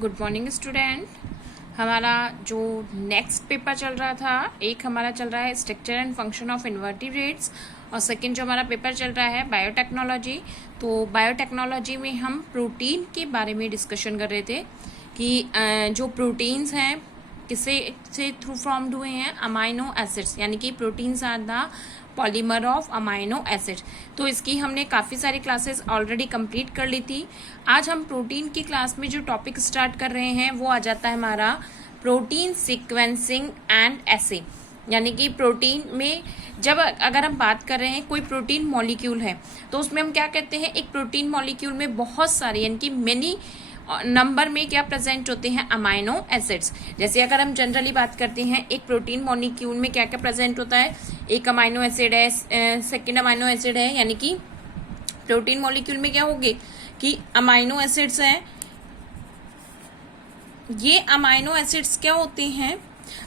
Good morning student. हमारा जो next paper चल रहा था, एक हमारा चल रहा है structure and function of invertebrates और सेकंड जो हमारा पेपर चल रहा है बायोटेक्नोलॉजी। तो बायोटेक्नोलॉजी में हम प्रोटीन के बारे में डिस्कशन कर रहे थे कि जो प्रोटीन्स हैं किससे से थ्रू फॉर्म्ड हुए हैं, अमाइनो एसिड्स, यानी कि proteins are the polymer of amino acid. तो इसकी हमने काफ़ी सारी क्लासेस ऑलरेडी कंप्लीट कर ली थी। आज हम प्रोटीन की क्लास में जो टॉपिक स्टार्ट कर रहे हैं वो आ जाता है हमारा प्रोटीन सीक्वेंसिंग एंड एसे। यानी कि प्रोटीन में जब अगर हम बात कर रहे हैं कोई प्रोटीन मॉलिक्यूल है तो उसमें हम क्या कहते हैं, एक प्रोटीन मॉलिक्यूल में बहुत सारे यानी कि मेनी नंबर में क्या प्रेजेंट होते हैं, अमाइनो एसिड्स। जैसे अगर हम जनरली बात करते हैं एक प्रोटीन मॉलिक्यूल में क्या क्या प्रेजेंट होता है, एक अमाइनो एसिड है, सेकेंड अमाइनो एसिड है, यानी कि प्रोटीन मॉलिक्यूल में क्या होंगे कि अमाइनो एसिड्स हैं। ये अमाइनो एसिड्स क्या होते हैं,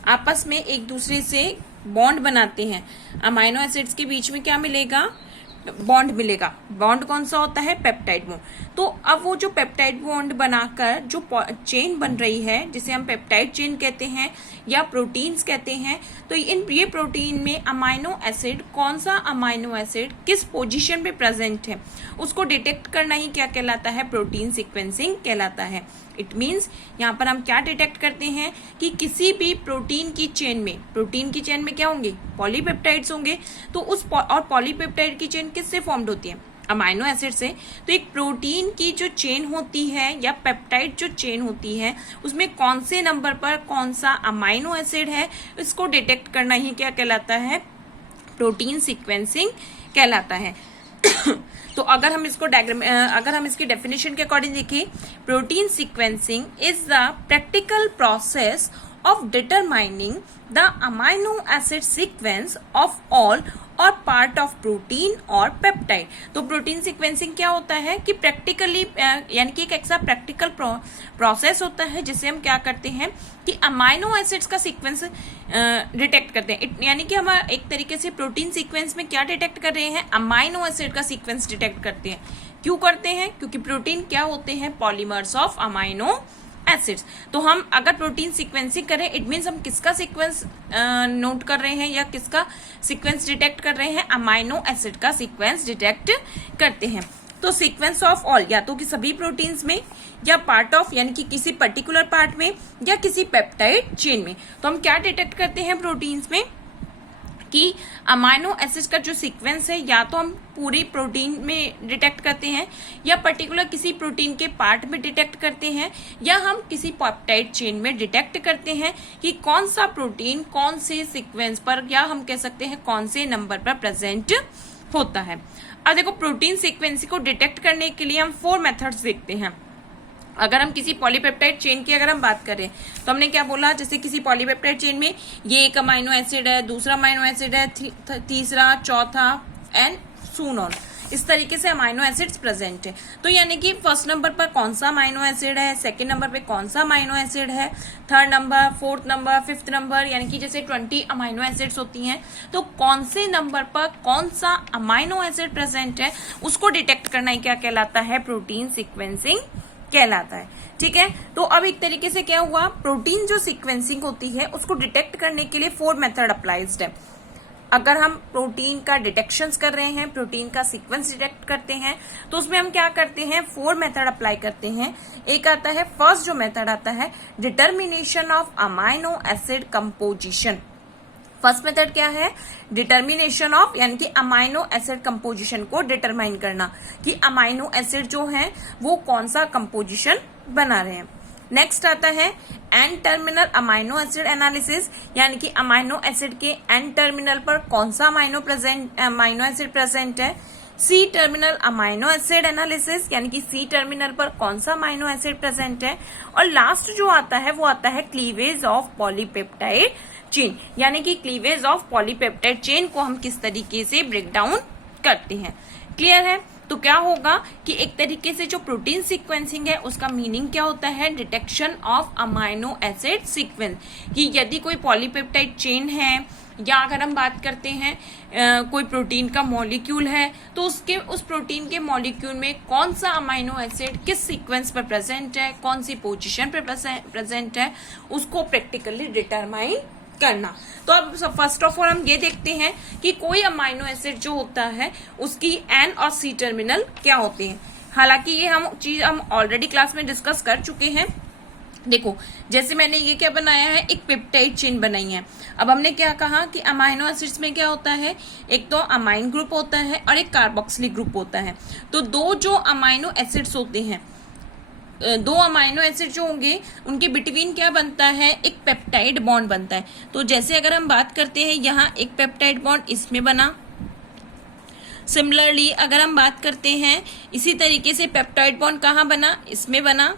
आपस में एक दूसरे से बॉन्ड बनाते हैं। अमाइनो एसिड्स के बीच में क्या मिलेगा, बॉन्ड मिलेगा। बॉन्ड कौन सा होता है, पेप्टाइड बॉन्ड। तो अब वो जो पेप्टाइड बॉन्ड बनाकर जो चेन बन रही है जिसे हम पेप्टाइड चेन कहते हैं या प्रोटीन्स कहते हैं, तो ये प्रोटीन में अमाइनो एसिड, कौन सा अमाइनो एसिड किस पोजीशन पे प्रेजेंट है उसको डिटेक्ट करना ही क्या कहलाता है, प्रोटीन सीक्वेंसिंग कहलाता है। इट मीन्स यहाँ पर हम क्या डिटेक्ट करते हैं कि किसी भी प्रोटीन की चेन में क्या होंगे, पॉलीपेप्टाइड्स होंगे। तो और पॉलीपेप्टाइड की चेन किससे फॉर्म्ड होती है, अमाइनो एसिड से। तो एक प्रोटीन की जो चेन होती है या पेप्टाइड जो चेन होती है उसमें कौन से नंबर पर कौन सा अमाइनो एसिड है, इसको डिटेक्ट करना ही क्या कहलाता है, प्रोटीन सीक्वेंसिंग कहलाता है। तो अगर हम इसकी डेफिनेशन के अकॉर्डिंग देखें, protein sequencing is the practical process of determining the amino acid sequence of all और पार्ट ऑफ प्रोटीन और पेप्टाइड। तो प्रोटीन सीक्वेंसिंग क्या होता है कि प्रैक्टिकली यानी कि एक ऐसा प्रैक्टिकल प्रोसेस होता है जिससे हम क्या करते हैं कि अमाइनो एसिड्स का सीक्वेंस डिटेक्ट करते हैं। यानी कि हम एक तरीके से प्रोटीन सीक्वेंस में क्या डिटेक्ट कर रहे हैं, अमाइनो एसिड का सीक्वेंस डिटेक्ट करते हैं। क्यों करते हैं, क्योंकि प्रोटीन क्या होते हैं, पॉलीमर्स ऑफ अमाइनो एसिड्स। तो हम अगर प्रोटीन सीक्वेंसिंग करें, इट मीन्स हम किसका सीक्वेंस नोट कर रहे हैं या किसका सीक्वेंस डिटेक्ट कर रहे हैं, अमाइनो एसिड का सीक्वेंस डिटेक्ट करते हैं। तो सीक्वेंस ऑफ ऑल, या तो कि सभी प्रोटीन्स में या पार्ट ऑफ यानी कि किसी पर्टिकुलर पार्ट में या किसी पेप्टाइड चेन में। तो हम क्या डिटेक्ट करते हैं प्रोटीन्स में कि अमाइनो एसिड का जो सीक्वेंस है या तो हम पूरी प्रोटीन में डिटेक्ट करते हैं या पर्टिकुलर किसी प्रोटीन के पार्ट में डिटेक्ट करते हैं या हम किसी पेप्टाइड चेन में डिटेक्ट करते हैं कि कौन सा प्रोटीन कौन से सीक्वेंस पर या हम कह सकते हैं कौन से नंबर पर प्रेजेंट होता है। अब देखो, प्रोटीन सीक्वेंसिंग को डिटेक्ट करने के लिए हम 4 मेथड्स देखते हैं। अगर हम किसी पॉलीपेप्टाइड चेन की अगर हम बात करें तो हमने क्या बोला, जैसे किसी पॉलीपेप्टाइड चेन में ये एक अमाइनो एसिड है, दूसरा अमाइनो एसिड है, तीसरा, चौथा एंड सून ऑन, इस तरीके से अमाइनो एसिड्स प्रेजेंट है। तो यानी कि फर्स्ट नंबर पर कौन सा अमाइनो एसिड है, सेकंड नंबर पे कौन सा अमाइनो एसिड है, third number, fourth number, fifth number, यानी कि जैसे 20 अमाइनो एसिड्स होती हैं तो कौन से नंबर पर कौन सा अमाइनो एसिड प्रेजेंट है उसको डिटेक्ट करना ही क्या कहलाता है, प्रोटीन सीक्वेंसिंग कहलाता है। ठीक है, तो अब एक तरीके से क्या हुआ, प्रोटीन जो सीक्वेंसिंग होती है उसको डिटेक्ट करने के लिए 4 मेथड अप्लाइज्ड है। अगर हम प्रोटीन का डिटेक्शंस कर रहे हैं, प्रोटीन का सीक्वेंस डिटेक्ट करते हैं, तो उसमें हम क्या करते हैं, 4 मेथड अप्लाई करते हैं। एक आता है, फर्स्ट जो मेथड आता है, determination of amino acid composition. First method क्या है, डिटर्मिनेशन ऑफ, यानी कि अमाइनो एसिड कंपोजिशन को डिटरमाइन करना कि अमाइनो एसिड जो है वो कौन सा कंपोजिशन बना रहे हैं। नेक्स्ट आता है N terminal amino acid analysis, यानी कि अमाइनो एसिड के एंड टर्मिनल पर कौन सा अमाइनो एसिड प्रेजेंट है। C terminal amino acid analysis, यानी कि सी टर्मिनल पर कौन सा अमाइनो एसिड प्रेजेंट है। और लास्ट जो आता है वो आता है क्लीवेज ऑफ पॉलीपेप्टाइड चेन, यानी कि क्लीवेज ऑफ पॉलीपेप्टाइड चेन को हम किस तरीके से ब्रेक डाउन करते हैं। क्लियर है। तो क्या होगा कि एक तरीके से जो प्रोटीन सीक्वेंसिंग है उसका मीनिंग क्या होता है, detection of amino acid sequence, कि यदि कोई पॉलीपेप्टाइड चेन है या अगर हम बात करते हैं कोई प्रोटीन का मॉलिक्यूल है तो उसके उस प्रोटीन के मॉलिक्यूल में कौन सा अमाइनो एसिड किस सीक्वेंस पर प्रेजेंट है, कौन सी पोजीशन पर प्रेजेंट है, उसको प्रैक्टिकली डिटरमाइन करना। तो अब फर्स्ट ऑफ ऑल हम ये देखते हैं कि कोई अमाइनो एसिड जो होता है उसकी एन और सी टर्मिनल क्या होते हैं। हालांकि ये हम ऑलरेडी क्लास में डिस्कस कर चुके हैं। देखो जैसे मैंने ये क्या बनाया है, एक पेप्टाइड चेन बनाई है। अब हमने क्या कहा कि अमाइनो एसिड्स में क्या होता है, एक तो अमाइन ग्रुप होता है और एक कार्बोक्सिलिक ग्रुप होता है। तो दो जो अमाइनो एसिड्स होते हैं, दो अमाइनो एसिड जो होंगे उनके बिटवीन क्या बनता है, एक पेप्टाइड बॉन्ड बनता है। तो जैसे अगर हम बात करते हैं यहाँ एक पेप्टाइड बॉन्ड इसमें बना, सिमिलरली अगर हम बात करते हैं इसी तरीके से पेप्टाइड बॉन्ड कहाँ बना, इसमें बना।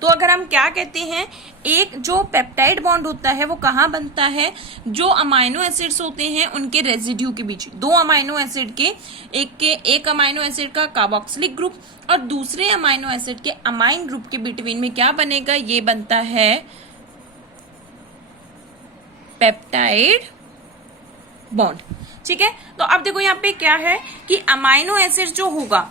तो अगर हम क्या कहते हैं, एक जो पेप्टाइड बॉन्ड होता है वो कहाँ बनता है, जो अमाइनो एसिड्स होते हैं उनके रेजिड्यू के बीच, दो अमाइनो एसिड के एक अमाइनो एसिड का कार्बोक्सिलिक ग्रुप और दूसरे अमाइनो एसिड के अमाइन ग्रुप के बिटवीन में क्या बनेगा, ये बनता है पेप्टाइड बॉन्ड। ठीक है, तो अब देखो यहाँ पे क्या है कि अमाइनो एसिड जो होगा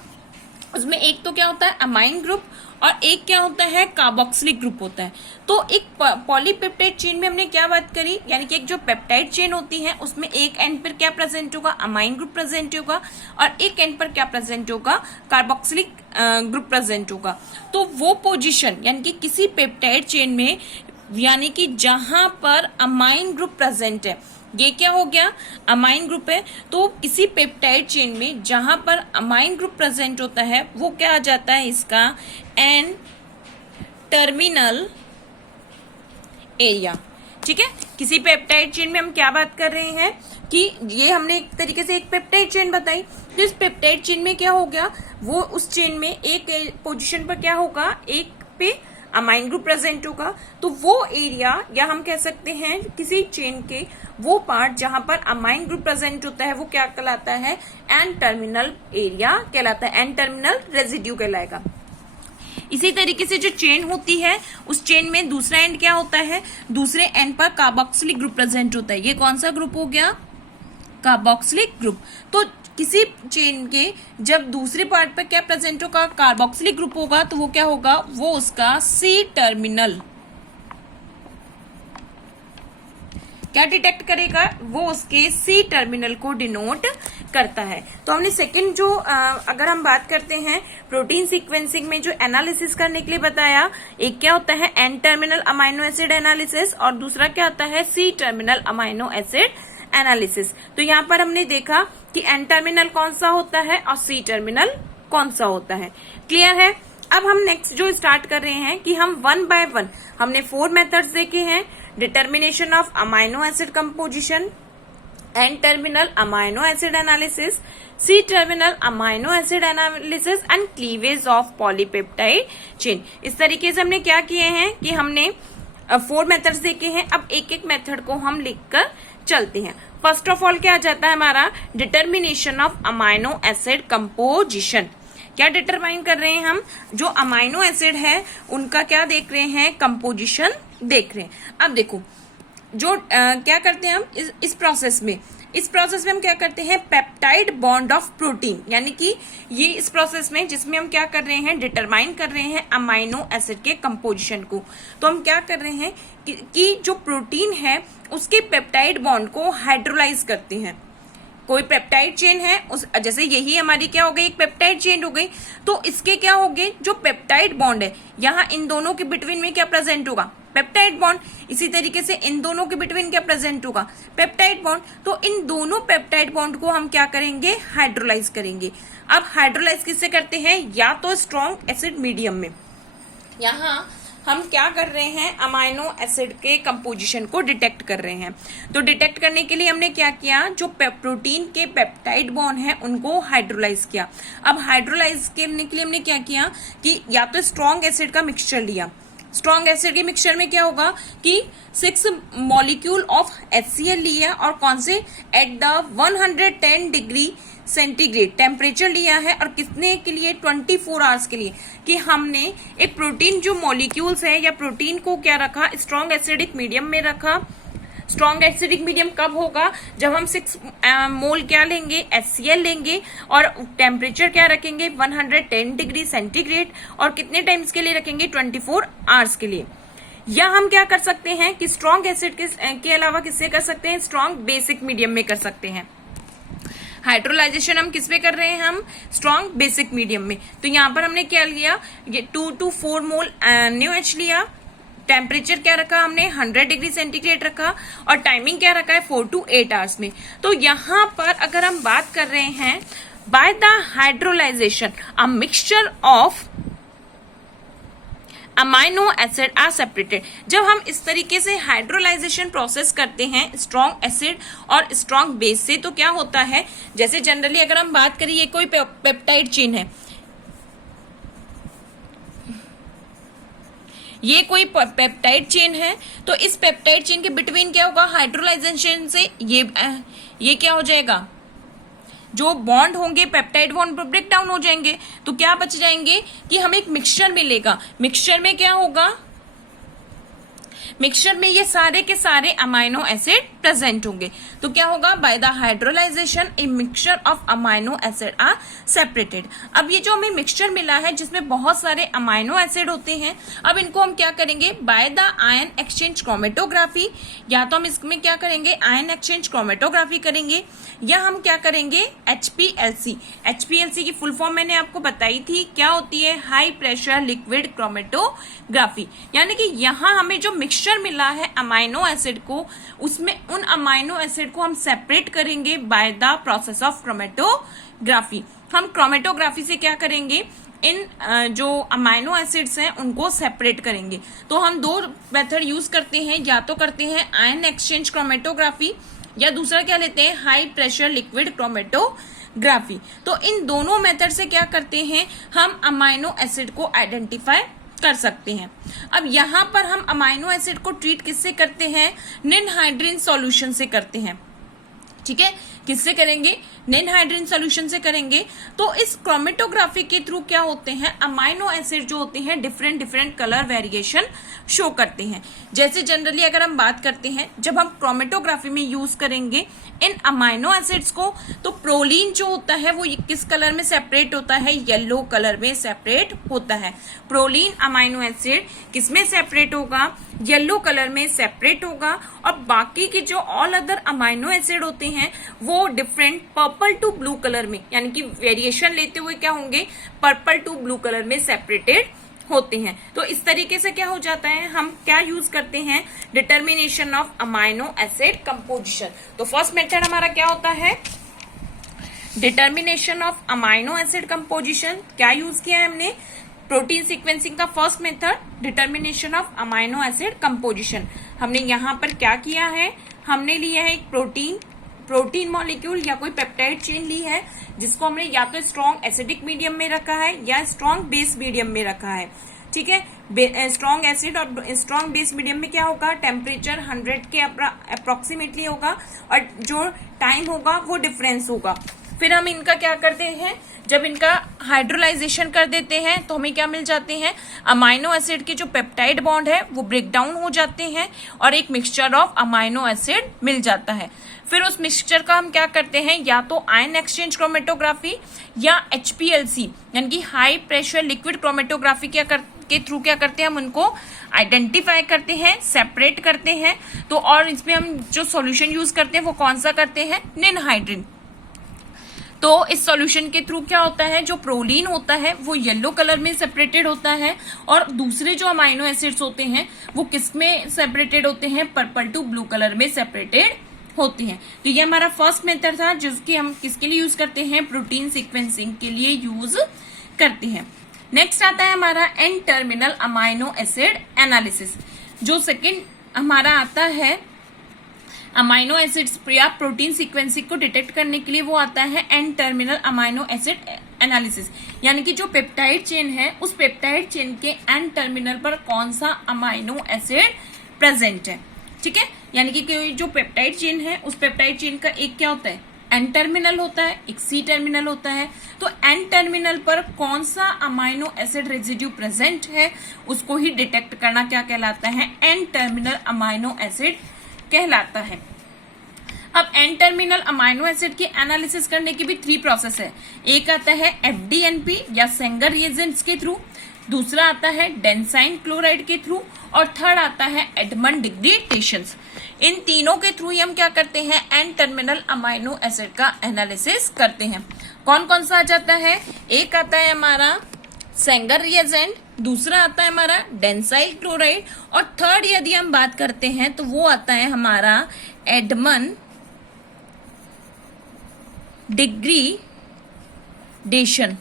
उसमें एक तो क्या होता है अमाइन ग्रुप और एक क्या होता है कार्बोक्सिलिक ग्रुप होता है। तो एक पॉलीपेप्टाइड चेन में हमने क्या बात करी, यानी कि एक जो पेप्टाइड चेन होती है उसमें एक एंड पर क्या प्रेजेंट होगा, अमाइन ग्रुप प्रेजेंट होगा और एक एंड पर क्या प्रेजेंट होगा, कार्बोक्सिलिक ग्रुप प्रेजेंट होगा। तो वो पोजीशन यानी कि किसी पेप्टाइड चेन में यानी कि जहां पर अमाइन ग्रुप प्रेजेंट है, ये क्या हो गया अमाइन ग्रुप है। तो किसी पेप्टाइड चेन में जहां पर अमाइन ग्रुप प्रेजेंट होता है वो क्या आ जाता है, इसका एन टर्मिनल एरिया। ठीक है, किसी पेप्टाइड चेन में हम क्या बात कर रहे हैं कि ये हमने एक तरीके से एक पेप्टाइड चेन बताई। तो इस पेप्टाइड चेन में क्या हो गया, वो उस चेन में एक पोजीशन पर क्या होगा, एक पे अमाइन ग्रुप प्रेजेंट होगा। तो वो एरिया या हम कह सकते हैं किसी चेन के वो पार्ट जहां पर अमाइन ग्रुप प्रेजेंट होता है वो क्या कहलाता है, एन टर्मिनल एरिया कहलाता है, एन टर्मिनल रेजिड्यू कहलाएगा। इसी तरीके से जो चेन होती है उस चेन में दूसरा एंड क्या होता है, दूसरे एंड पर कार्बोक्सिलिक ग्रुप प्रेजेंट होता है। ये कौन सा ग्रुप हो गया, कार्बोक्सिलिक ग्रुप। तो किसी चेन के जब दूसरे पार्ट पर क्या प्रेजेंट होगा, कार्बोक्सिलिक ग्रुप होगा, तो वो क्या होगा, वो उसका सी टर्मिनल क्या डिटेक्ट करेगा, वो उसके सी टर्मिनल को डिनोट करता है। तो हमने सेकंड जो अगर हम बात करते हैं प्रोटीन सीक्वेंसिंग में जो एनालिसिस करने के लिए बताया, एक क्या होता है N terminal amino acid analysis और दूसरा क्या होता है C terminal amino acid analysis. तो यहाँ पर हमने देखा कि एन टर्मिनल कौन सा होता है और सी टर्मिनल कौन सा होता है। क्लियर है। अब हम नेक्स्ट जो स्टार्ट कर रहे हैं कि हम वन बाय वन हमने 4 मेथड्स देखे हैं, determination of amino acid composition, N terminal amino acid analysis, C terminal amino acid analysis and cleavage of polypeptide chain. इस तरीके से हमने क्या किए हैं कि हमने 4 मेथड्स देखे हैं। अब एक एक मेथड को हम लिखकर चलते हैं। फर्स्ट ऑफ ऑल क्या आ जाता है हमारा, determination of amino acid composition. क्या डिटरमाइन कर रहे हैं हम, जो अमाइनो एसिड है उनका क्या देख रहे हैं, कंपोजिशन देख रहे हैं। अब देखो जो क्या करते हैं हम इस प्रोसेस में हम क्या करते हैं, पेप्टाइड बॉन्ड ऑफ प्रोटीन, यानी कि ये इस प्रोसेस में जिसमें हम क्या कर रहे हैं, डिटरमाइन कर रहे हैं अमाइनो एसिड के कंपोजिशन को। तो हम क्या कर रहे हैं कि जो प्रोटीन है उसके पेप्टाइड बॉन्ड को हाइड्रोलाइज करते हैं। कोई पेप्टाइड चेन है उस जैसे यही हमारी क्या हो गई, एक पेप्टाइड चेन हो गई। तो इसके क्या हो गए, जो पेप्टाइड बॉन्ड है यहाँ इन दोनों के बिटवीन में क्या प्रेजेंट होगा, पेप्टाइड बॉन्ड। इसी तरीके से इन दोनों के बिटवीन क्या प्रेजेंट होगा, पेप्टाइड बॉन्ड। तो इन दोनों पेप्टाइड बॉन्ड को हम क्या करेंगे, हाइड्रोलाइज करेंगे। अब हाइड्रोलाइज किससे करते हैं, या तो स्ट्रॉन्ग एसिड मीडियम में। यहाँ हम क्या कर रहे हैं, अमाइनो एसिड के कंपोजिशन को डिटेक्ट कर रहे हैं। तो डिटेक्ट करने के लिए हमने क्या किया, जो प्रोटीन के पेप्टाइड बॉन्ड है उनको हाइड्रोलाइज किया। अब हाइड्रोलाइज करने के लिए हमने क्या किया कि या तो स्ट्रॉन्ग एसिड का मिक्सचर लिया, स्ट्रॉन्ग एसिड के मिक्सचर में क्या होगा कि 6 मॉलिक्यूल ऑफ HCl लिया और कौन से at the 110 degree centigrade temperature लिया है, और कितने के लिए 24 आवर्स के लिए, कि हमने एक प्रोटीन जो मॉलिक्यूल्स है या प्रोटीन को क्या रखा, स्ट्रॉन्ग एसिडिक मीडियम में रखा। स्ट्रॉन्ग एसिडिक मीडियम कब होगा, जब हम 6 मोल क्या लेंगे, HCl लेंगे और टेम्परेचर क्या रखेंगे 110 डिग्री सेंटीग्रेड, और कितने टाइम्स के लिए रखेंगे 24 आवर्स के लिए। या हम क्या कर सकते हैं कि स्ट्रॉन्ग एसिड के अलावा किससे कर सकते हैं, स्ट्रॉन्ग बेसिक मीडियम में कर सकते हैं। हाइड्रोलाइजेशन हम किस पे कर रहे हैं, हम स्ट्रॉन्ग बेसिक मीडियम में। तो यहाँ पर हमने क्या लिया, ये 2 to 4 मोल NaOH लिया, टेम्परेचर क्या रखा हमने 100 डिग्री सेंटीग्रेड रखा, और टाइमिंग क्या रखा है 4 to 8 आवर्स में। तो यहाँ पर अगर हम बात कर रहे हैं by the hydrolysation a mixture of amino acid are separated. जब हम इस तरीके से हाइड्रोलाइजेशन प्रोसेस करते हैं स्ट्रॉन्ग एसिड और स्ट्रॉन्ग बेस से, तो क्या होता है, जैसे जनरली अगर हम बात करें ये कोई पेप्टाइड चेन है, ये कोई पेप्टाइड चेन है, तो इस पेप्टाइड चेन के बिटवीन क्या होगा, हाइड्रोलाइजेशन से ये क्या हो जाएगा, जो बॉन्ड होंगे पेप्टाइड बॉन्ड ब्रेक डाउन हो जाएंगे, तो क्या बच जाएंगे कि हमें एक मिक्सचर मिलेगा। मिक्सचर में क्या होगा, मिक्सचर में ये सारे के सारे अमाइनो एसिड प्रेजेंट होंगे। तो क्या होगा, by the hydrolysation a mixture of amino acid are separated. अब ये जो हमें मिक्सचर मिला है जिसमें बहुत सारे अमाइनो एसिड होते हैं, अब इनको हम क्या करेंगे, by the ion exchange chromatography, या तो हम इसमें क्या करेंगे आयन एक्सचेंज क्रोमेटोग्राफी करेंगे, या हम क्या करेंगे HPLC। HPLC की फुल फॉर्म मैंने आपको बताई थी, क्या होती है, हाई प्रेशर लिक्विड क्रोमेटोग्राफी। यानी कि यहाँ हमें जो मिक्सचर मिला है अमाइनो एसिड को, उसमें उन अमाइनो एसिड को हम सेपरेट करेंगे by the process of chromatography. हम क्रोमेटोग्राफी से क्या करेंगे, इन जो अमाइनो एसिड्स हैं उनको सेपरेट करेंगे। तो हम 2 मेथड यूज करते हैं, या तो करते हैं आयन एक्सचेंज क्रोमेटोग्राफी, या दूसरा क्या लेते हैं, हाई प्रेशर लिक्विड क्रोमेटोग्राफी। तो इन दोनों मेथड से क्या करते हैं, हम अमाइनो एसिड को आइडेंटिफाई कर सकते हैं। अब यहाँ पर हम अमाइनो एसिड को ट्रीट किससे करते हैं, निनहाइड्रिन सॉल्यूशन से करते हैं। ठीक है, किससे करेंगे, निनहाइड्रिन सॉल्यूशन से करेंगे। तो इस क्रोमेटोग्राफी के थ्रू क्या होते हैं, अमाइनो एसिड जो होते हैं डिफरेंट कलर वेरिएशन शो करते हैं। जैसे जनरली अगर हम बात करते हैं, जब हम क्रोमेटोग्राफी में यूज करेंगे इन अमाइनो एसिड्स को, तो प्रोलीन जो होता है वो किस कलर में सेपरेट होता है, येलो कलर में सेपरेट होता है। प्रोलीन अमाइनो एसिड किसमें सेपरेट होगा, येलो कलर में सेपरेट होगा, और बाकी के जो ऑल अदर अमाइनो एसिड होते हैं वो different purple to blue colour में, यानी कि वेरिएशन लेते हुए क्या होंगे, पर्पल टू ब्लू कलर में सेपरेटेड होते हैं। तो इस तरीके से क्या हो जाता है, हम क्या यूज करते हैं, determination of amino acid composition. तो फर्स्ट मेथड हमारा क्या होता है, determination of amino acid composition. क्या यूज किया है हमने, प्रोटीन सीक्वेंसिंग का first method, determination of amino acid composition. हमने यहाँ पर क्या किया है, हमने लिया है एक प्रोटीन मॉलिक्यूल या कोई पेप्टाइड चेन ली है, जिसको हमने या तो स्ट्रॉन्ग एसिडिक मीडियम में रखा है या स्ट्रॉन्ग बेस मीडियम में रखा है। ठीक है, स्ट्रॉन्ग एसिड और स्ट्रॉन्ग बेस मीडियम में क्या होगा, टेम्परेचर 100 के अप्रोक्सीमेटली होगा, और जो टाइम होगा वो डिफरेंस होगा। फिर हम इनका क्या करते हैं, जब इनका हाइड्रोलाइजेशन कर देते हैं तो हमें क्या मिल जाते हैं, अमाइनो एसिड के जो पेप्टाइड बॉन्ड है वो ब्रेक डाउन हो जाते हैं, और एक मिक्सचर ऑफ अमाइनो एसिड मिल जाता है। फिर उस मिक्सचर का हम क्या करते हैं, या तो आयन एक्सचेंज क्रोमेटोग्राफी या HPLC यानी कि हाई प्रेशर लिक्विड क्रोमेटोग्राफी के थ्रू क्या करते हैं, हम उनको आइडेंटिफाई करते हैं, सेपरेट करते हैं। तो और इसमें हम जो सॉल्यूशन यूज करते हैं वो कौन सा करते हैं, निनहाइड्रिन। तो इस सॉल्यूशन के थ्रू क्या होता है, जो प्रोलीन होता है वो येलो कलर में सेपरेटेड होता है, और दूसरे जो अमाइनो एसिड्स होते हैं वो किस में सेपरेटेड होते हैं, पर्पल टू ब्लू कलर में सेपरेटेड होती हैं। तो ये हमारा फर्स्ट मेथड था, जिसकी हम किसके लिए यूज करते हैं, प्रोटीन सीक्वेंसिंग के लिए यूज करते हैं। नेक्स्ट आता है हमारा N terminal amino acid analysis. जो सेकंड हमारा आता है अमाइनो एसिड्स या प्रोटीन सीक्वेंसिंग को डिटेक्ट करने के लिए वो आता है N terminal amino acid analysis, यानी कि जो पेप्टाइड चेन है उस पेप्टाइड चेन के एन टर्मिनल पर कौन सा अमाइनो एसिड प्रेजेंट है। ठीक है, यानी कि जो पेप्टाइड चेन है उस पेप्टाइड चेन का एक क्या होता है, एन टर्मिनल होता है, एक सी टर्मिनल होता है। तो एन टर्मिनल पर कौन सा अमाइनो एसिड रेजिड्यू प्रेजेंट है उसको ही डिटेक्ट करना क्या कहलाता है, एन टर्मिनल अमाइनो एसिड कहलाता है। अब एन टर्मिनल अमाइनो एसिड की एनालिसिस करने की भी 3 प्रोसेस है। एक आता है FDNP या सेंगर रिएजेंट्स के थ्रू, दूसरा आता है डेंसाइन क्लोराइड के थ्रू, और थर्ड आता है एडमंड डिग्री टेशंस। इन तीनों के थ्रू ही हम क्या करते हैं, एन टर्मिनल अमाइनो एसिड का एनालिसिस करते हैं। कौन कौन सा आ जाता है, एक आता है हमारा सेंगर रिएजेंट, दूसरा आता है हमारा डेंसाइल क्लोराइड, और थर्ड यदि हम बात करते हैं तो वो आता है हमारा एडमंड डिग्रीडेशन।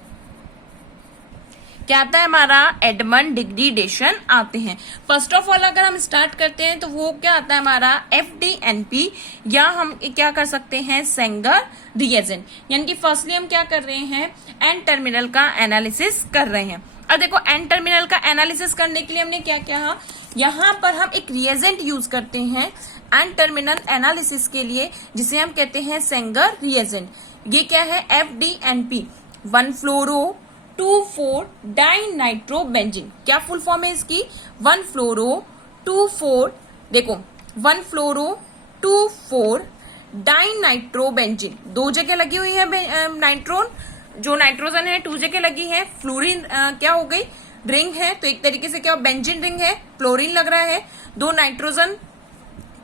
क्या आता है हमारा, एडमंड डिग्रीडेशन आते हैं। फर्स्ट ऑफ ऑल अगर हम स्टार्ट करते हैं तो वो क्या आता है हमारा FDNP, या हम क्या कर सकते हैं सेंगर रिएजेंट। यानी कि फर्स्टली हम क्या कर रहे हैं, एन टर्मिनल का एनालिसिस कर रहे हैं। अब देखो एन टर्मिनल का एनालिसिस करने के लिए हमने क्या किया, यहाँ पर हम एक रिएजेंट यूज करते हैं एन टर्मिनल एनालिसिस के लिए, जिसे हम कहते हैं सेंगर रिएजेंट। ये क्या है, FDNP 1-फ्लोरो-2,4 डाइनाइट्रोबेंजीन। क्या फुल फॉर्म है इसकी, 1-फ्लोरो-2,4, देखो 1-फ्लोरो-2,4 डाइनाइट्रोबेंजीन। 2 जगह लगी हुई है नाइट्रोन, जो नाइट्रोजन है 2 जगह लगी है। फ्लोरीन क्या हो गई, रिंग है, तो एक तरीके से क्या बेंजीन रिंग है, फ्लोरीन लग रहा है, 2 नाइट्रोजन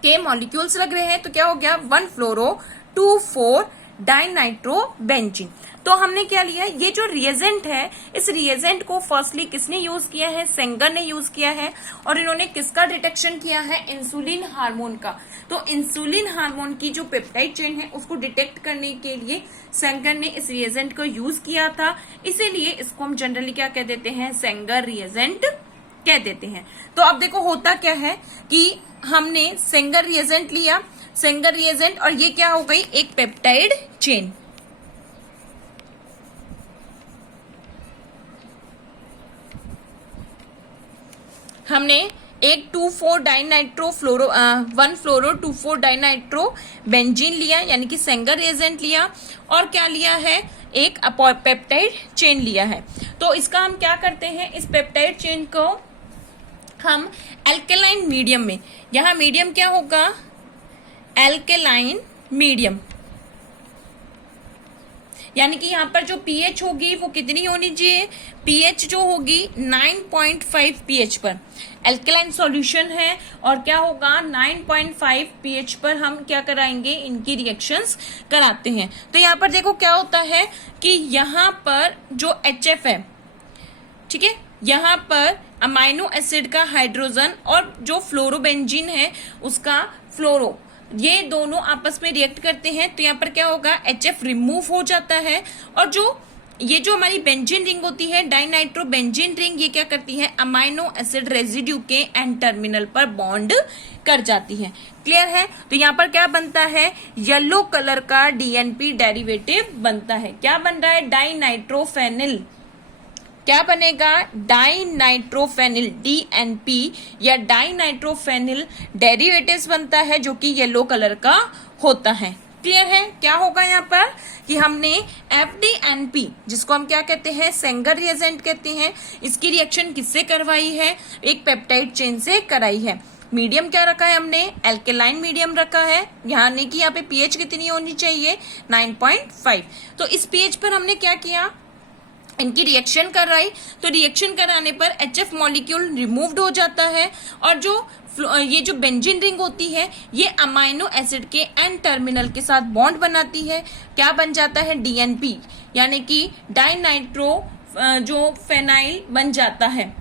के मॉलिक्यूल्स लग रहे हैं, तो क्या हो गया 1-फ्लोरो-2,4 डाइनाइट्रोबेंजीन। तो हमने क्या लिया, ये जो रिएजेंट है इस रिएजेंट को फर्स्टली किसने यूज किया है, सेंगर ने यूज किया है, और इन्होंने किसका डिटेक्शन किया है, इंसुलिन हार्मोन का। तो इंसुलिन हार्मोन की जो पेप्टाइड चेन है उसको डिटेक्ट करने के लिए सेंगर ने इस रिएजेंट को यूज किया था, इसीलिए इसको हम जनरली क्या कह देते हैं, सेंगर रिएजेंट कह देते हैं। तो अब देखो होता क्या है कि हमने सेंगर रिएजेंट लिया, सेंगर रिएजेंट, और ये क्या हो गई, एक पेप्टाइड चेन। हमने एक 1-फ्लोरो-2,4 डाइनाइट्रो बेंजीन लिया, यानी कि सेंगर रिएजेंट लिया, और क्या लिया है, एक पेप्टाइड चेन लिया है। तो इसका हम क्या करते हैं, इस पेप्टाइड चेन को हम एल्केलाइन मीडियम में, यहां मीडियम क्या होगा, एल्केलाइन मीडियम, यानी कि यहाँ पर जो pH होगी वो कितनी होनी चाहिए, pH जो होगी 9.5 pH पर। एल्केलाइन सॉल्यूशन है और क्या होगा 9.5 pH पर हम क्या कराएंगे, इनकी रिएक्शंस कराते हैं। तो यहाँ पर देखो क्या होता है कि यहाँ पर जो HF है, ठीक है, यहाँ पर अमाइनो एसिड का हाइड्रोजन और जो फ्लोरोबेंजीन है उसका फ्लोरो, ये दोनों आपस में रिएक्ट करते हैं। तो यहाँ पर क्या होगा, HF रिमूव हो जाता है, और ये जो हमारी बेंजीन रिंग होती है, डाइनाइट्रो बेंजीन रिंग, ये क्या करती है, अमाइनो एसिड रेजिड्यू के एन टर्मिनल पर बॉन्ड कर जाती है। क्लियर है। तो यहाँ पर क्या बनता है, येलो कलर का DNP डेरिवेटिव बनता है। क्या बन रहा है, डाइनाइट्रोफेनिल। क्या बनेगा, डाइनाइट्रोफेनिल, DNP या डाइनाइट्रोफेनिल डेरिवेटिव्स बनता है, जो कि येलो कलर का होता है। क्लियर है। क्या होगा यहाँ पर कि हमने FDNP, जिसको हम क्या कहते हैं, सेंगर रिएजेंट कहते हैं, इसकी रिएक्शन किससे करवाई है, एक पेप्टाइड चेन से कराई है। मीडियम क्या रखा है हमने, एल्केलाइन मीडियम रखा है। ध्यान नहीं कि यहाँ पे pH कितनी होनी चाहिए, 9.5। तो इस pH पर हमने क्या किया, इनकी रिएक्शन कराई। तो रिएक्शन कराने पर HF मॉलिक्यूल रिमूव्ड हो जाता है, और ये जो बेंजीन रिंग होती है ये अमाइनो एसिड के एन टर्मिनल के साथ बॉन्ड बनाती है। क्या बन जाता है, DNP, यानी कि डाइनाइट्रो जो फेनाइल बन जाता है,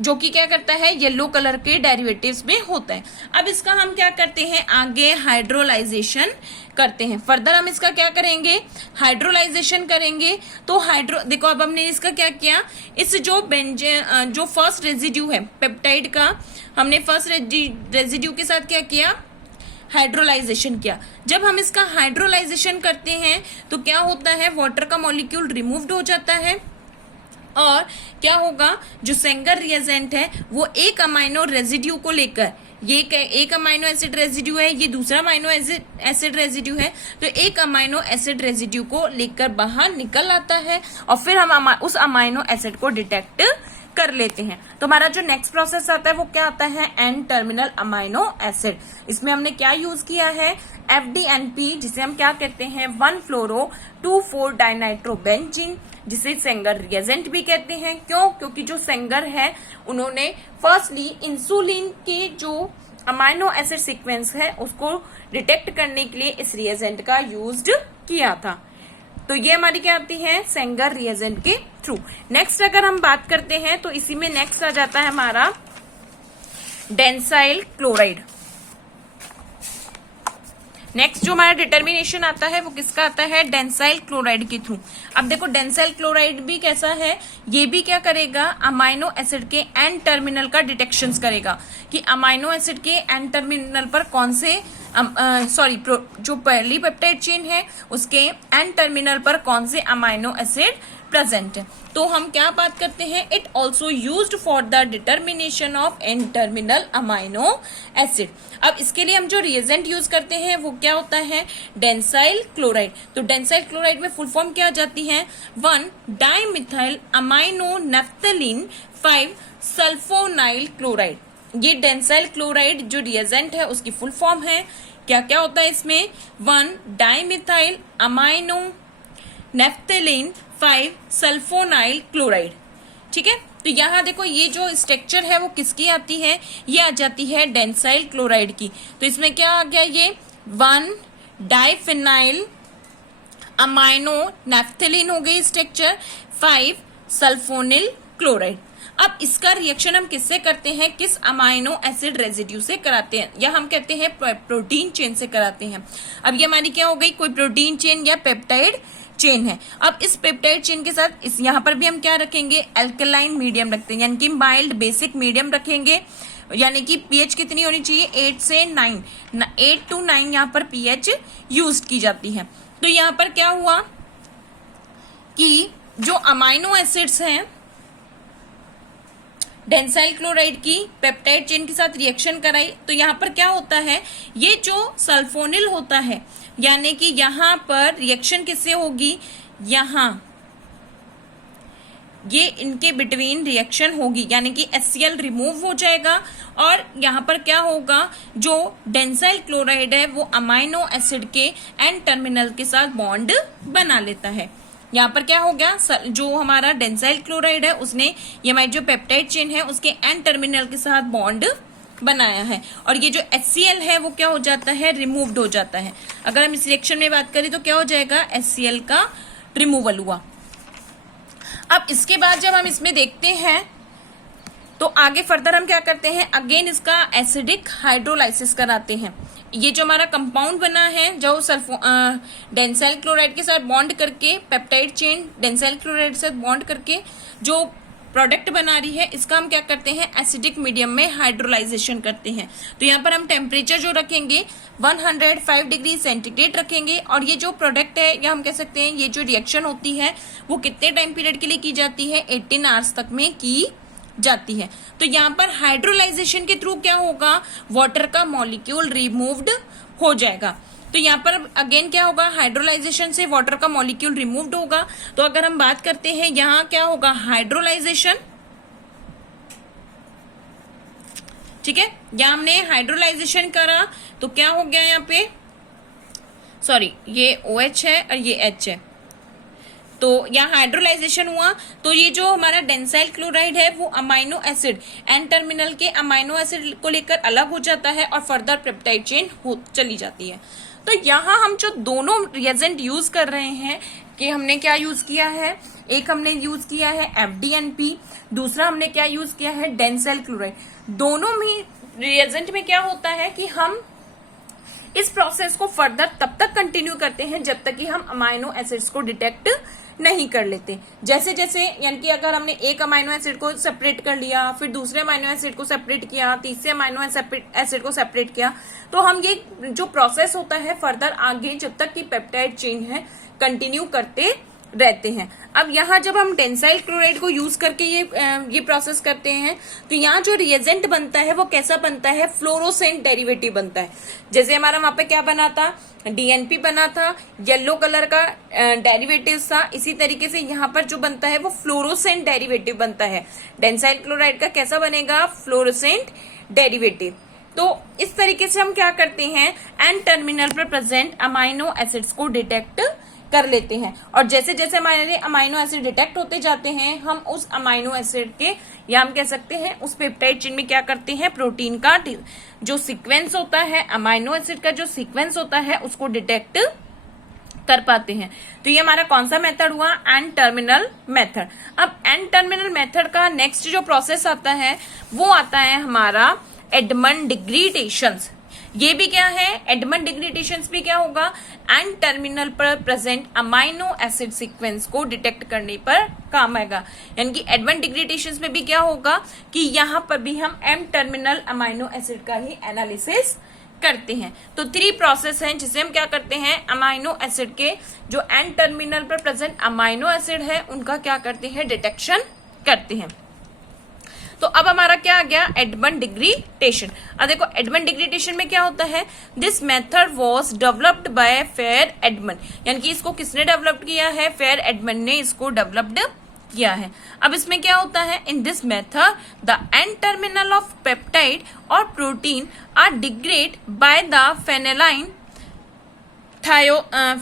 जो कि क्या करता है, येलो कलर के डेरिवेटिव्स में होता है। अब इसका हम क्या करते हैं, आगे हाइड्रोलाइजेशन करते हैं। फर्दर हम इसका क्या करेंगे, हाइड्रोलाइजेशन करेंगे। तो देखो अब हमने इसका क्या किया, इस जो फर्स्ट रेजिड्यू है पेप्टाइड का, हमने फर्स्ट रेजिड्यू के साथ क्या किया, हाइड्रोलाइजेशन किया। जब हम इसका हाइड्रोलाइजेशन करते हैं तो क्या होता है, वाटर का मॉलिक्यूल रिमूव्ड हो जाता है और क्या होगा, जो सेंगर रिएजेंट है वो एक अमाइनो रेजिड्यू को लेकर, ये एक अमाइनो एसिड रेजिड्यू है, ये दूसरा अमाइनो एसिड रेजिड्यू है, तो एक अमाइनो एसिड रेजिड्यू को लेकर बाहर निकल आता है और फिर हम उस अमाइनो एसिड को डिटेक्ट कर लेते हैं। तो हमारा जो नेक्स्ट प्रोसेस आता है वो क्या आता है, एन टर्मिनल अमाइनो एसिड। इसमें हमने क्या यूज किया है, FDNP, जिसे हम क्या कहते हैं, 1-फ्लोरो-2,4-डाइनाइट्रोबेंजीन, जिसे सेंगर रिएजेंट भी कहते हैं। क्यों? क्योंकि जो सेंगर है उन्होंने फर्स्टली इंसुलिन के जो अमाइनो एसिड सीक्वेंस है उसको डिटेक्ट करने के लिए इस रिएजेंट का यूज्ड किया था। तो ये हमारी क्या आती है, सेंगर रिएजेंट के थ्रू। नेक्स्ट अगर हम बात करते हैं तो इसी में नेक्स्ट आ जाता है हमारा डेंसाइल क्लोराइड। नेक्स्ट जो हमारा डिटर्मिनेशन आता है वो किसका आता है, डेंसाइल क्लोराइड के थ्रू। अब देखो डेंसाइल क्लोराइड भी कैसा है, ये भी क्या करेगा, अमाइनो एसिड के एन टर्मिनल का डिटेक्शन करेगा कि अमाइनो एसिड के एन टर्मिनल पर कौन से जो पहली पेप्टाइड चेन है उसके एन टर्मिनल पर कौन से अमाइनो एसिड प्रेजेंट है। तो हम क्या बात करते हैं, it also used for the determination of N terminal amino acid. अब इसके लिए हम जो रिएजेंट यूज करते हैं वो क्या होता है, डेंसाइल क्लोराइड। तो डेंसाइल क्लोराइड में फुल फॉर्म क्या आ जाती है, 1-डाइमिथाइल अमाइनो नेफ्थलीन 5-सल्फोनाइल क्लोराइड। ये डेंसाइल क्लोराइड जो रिएजेंट है उसकी फुल फॉर्म है। क्या क्या होता है इसमें, 1-डाइमिथाइल अमाइनो नेफ्थलीन 5-सल्फोनाइल क्लोराइड। ठीक है, तो यहाँ देखो ये जो स्ट्रक्चर है वो किसकी आती है, ये आ जाती है डेंसाइल क्लोराइड की। तो इसमें क्या आ गया, ये 1-डाइफिनाइल अमाइनो नेफ्थलीन हो गई स्ट्रक्चर, 5-सल्फोनिल क्लोराइड। अब इसका रिएक्शन हम किससे करते हैं, किस अमाइनो एसिड रेजिड्यू से कराते हैं, या हम कहते हैं प्रोटीन चेन से कराते हैं। अब ये हमारी क्या हो गई, कोई प्रोटीन चेन या पेप्टाइड चेन है। अब इस पेप्टाइड चेन के साथ इस यहाँ पर भी हम क्या रखेंगे, एल्कलाइन मीडियम रखते हैं, यानी कि माइल्ड बेसिक मीडियम रखेंगे, यानी कि पीएच कितनी होनी चाहिए, 8 से 9, 8 to 9 यहाँ पर पीएच यूज की जाती है। तो यहाँ पर क्या हुआ कि जो अमाइनो एसिड्स हैं डेंसाइल क्लोराइड की पेप्टाइड चेन के साथ रिएक्शन कराई, तो यहाँ पर क्या होता है, ये जो सल्फोनिल होता है, यानी कि यहाँ पर रिएक्शन किससे होगी, यहाँ ये इनके बिटवीन रिएक्शन होगी, यानी कि HCl रिमूव हो जाएगा और यहाँ पर क्या होगा, जो डेंसाइल क्लोराइड है वो अमाइनो एसिड के एन टर्मिनल के साथ बॉन्ड बना लेता है। यहाँ पर क्या हो गया, जो हमारा डेंसाइल क्लोराइड है उसने ये हमारी जो पेप्टाइड चेन है उसके एन टर्मिनल के साथ बॉन्ड बनाया है और ये जो HCl है वो क्या हो जाता है, रिमूव्ड हो जाता है। अगर हम इस रिएक्शन में बात करें तो क्या हो जाएगा, HCl का रिमूवल हुआ। अब इसके बाद जब हम इसमें देखते हैं तो आगे फर्दर हम क्या करते हैं, अगेन इसका एसिडिक हाइड्रोलाइसिस कराते हैं। ये जो हमारा कंपाउंड बना है जो डेंसाइल क्लोराइड के साथ बॉन्ड करके, पेप्टाइड चेन डेंसाइल क्लोराइड से बॉन्ड करके जो प्रोडक्ट बना रही है, इसका हम क्या करते हैं, एसिडिक मीडियम में हाइड्रोलाइजेशन करते हैं। तो यहाँ पर हम टेम्परेचर जो रखेंगे 105 डिग्री सेंटीग्रेड रखेंगे और ये जो प्रोडक्ट है या हम कह सकते हैं ये जो रिएक्शन होती है वो कितने टाइम पीरियड के लिए की जाती है, 18 आवर्स तक में की जाती है। तो यहाँ पर हाइड्रोलाइजेशन के थ्रू क्या होगा, वाटर का मॉलिक्यूल रिमूव्ड हो जाएगा। तो यहाँ पर अगेन क्या होगा, हाइड्रोलाइजेशन से वाटर का मॉलिक्यूल रिमूव्ड होगा। तो अगर हम बात करते हैं यहाँ क्या होगा, हाइड्रोलाइजेशन, ठीक है, यहाँ हमने हाइड्रोलाइजेशन करा तो क्या हो गया, यहाँ पे सॉरी ये OH है और ये H है, तो यहाँ हाइड्रोलाइजेशन हुआ तो ये जो हमारा डेंसाइल क्लोराइड है वो अमाइनो एसिड एन टर्मिनल के अमाइनो एसिड को लेकर अलग हो जाता है और फर्दर पेप्टाइड चेन चली जाती है। तो यहाँ हम जो दोनों रिएजेंट यूज कर रहे हैं कि हमने क्या यूज किया है, एक हमने यूज किया है FDNP, दूसरा हमने क्या यूज किया है, डेंसाइल क्लोराइड। दोनों में रिएजेंट में क्या होता है कि हम इस प्रोसेस को फर्दर तब तक कंटिन्यू करते हैं जब तक कि हम अमाइनो एसिड्स को डिटेक्ट नहीं कर लेते। जैसे जैसे यानी कि अगर हमने एक अमाइनो एसिड को सेपरेट कर लिया, फिर दूसरे अमाइनो एसिड को सेपरेट किया, तीसरे अमाइनो एसिड को सेपरेट किया, तो हम ये जो प्रोसेस होता है फर्दर आगे जब तक कि पेप्टाइड चेन है कंटिन्यू करते रहते हैं। अब यहाँ जब हम टेंसाइल क्लोराइड को यूज करके ये प्रोसेस करते हैं तो यहाँ जो रिएजेंट बनता है वो कैसा बनता है, फ्लोरोसेंट डेरिवेटिव बनता है। जैसे हमारा वहां पे क्या बना था, डीएनपी बना था, येलो कलर का डेरिवेटिव था, इसी तरीके से यहाँ पर जो बनता है वो फ्लोरोसेंट डेरिवेटिव बनता है। टेंसाइल क्लोराइड का कैसा बनेगा, फ्लोरोसेंट डेरिवेटिव। तो इस तरीके से हम क्या करते हैं, एन टर्मिनल पर प्रेजेंट अमाइनो एसिड्स को डिटेक्ट कर लेते हैं। और जैसे जैसे हमारे अमाइनो एसिड डिटेक्ट होते जाते हैं हम उस अमाइनो एसिड के, या हम कह सकते हैं उस पेप्टाइड चेन में क्या करते हैं, प्रोटीन का जो सीक्वेंस होता है, अमाइनो एसिड का जो सीक्वेंस होता है उसको डिटेक्ट कर पाते हैं। तो ये हमारा कौन सा मेथड हुआ, एन टर्मिनल मेथड। अब एन टर्मिनल मेथड का नेक्स्ट जो प्रोसेस आता है वो आता है हमारा एडमंड डिग्रेडेशन। ये भी क्या है, एडमंड डिग्रेडेशन भी क्या होगा, एन टर्मिनल पर प्रेजेंट अमाइनो एसिड सीक्वेंस को डिटेक्ट करने पर काम आएगा। यानी कि एडमंड डिग्रेडेशन में भी क्या होगा कि यहाँ पर भी हम एम टर्मिनल अमाइनो एसिड का ही एनालिसिस करते हैं। तो 3 प्रोसेस हैं जिसे हम क्या करते हैं, अमाइनो एसिड के जो एन टर्मिनल पर प्रेजेंट अमाइनो एसिड है उनका क्या करते हैं, डिटेक्शन करते हैं। तो अब हमारा क्या आ गया, एडमंड डिग्रेडेशन। अब देखो एडमंड डिग्रेडेशन में क्या होता है, this method was developed by fair Edmund, यानी कि इसको किसने डेवलप किया है, फेयर एडमंड ने इसको डेवलप्ड किया है। अब इसमें क्या होता है, in this method the N terminal of peptide और protein are degrade by the phenylene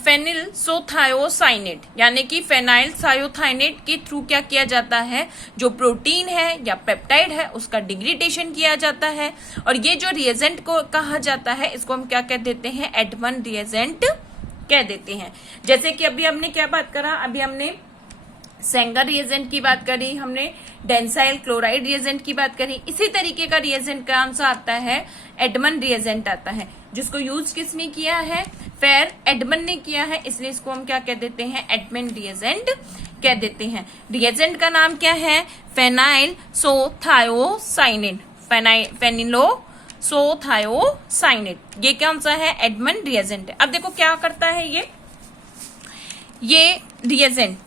phenylisothiocyanate, यानी कि फेनाइल सायोथाइनेट के थ्रू क्या किया जाता है, जो प्रोटीन है या पेप्टाइड है उसका डिग्रेडेशन किया जाता है। और ये जो रिएजेंट को कहा जाता है इसको हम क्या कह देते हैं, एडमंड रिएजेंट कह देते हैं। जैसे कि अभी हमने क्या बात करा, अभी हमने सेंगर रिएजेंट की बात करी, हमने डेंसाइल क्लोराइड रिएजेंट की बात करी। इसी तरीके का रिएजेंट कौन सा आता है, एडमंड रिएजेंट आता है, जिसको यूज किसने किया है, फेयर एडमंड ने किया है, इसलिए इसको हम क्या कह देते हैं, एडमंड रिएजेंट कह देते हैं। रिएजेंट का नाम क्या है, फेनाइल सोथायोसाइनेट, फेनिलोसोथायोसाइनेट, ये कौन सा है, एडमंड रिएजेंट है। अब देखो क्या करता है ये रिएजेंट,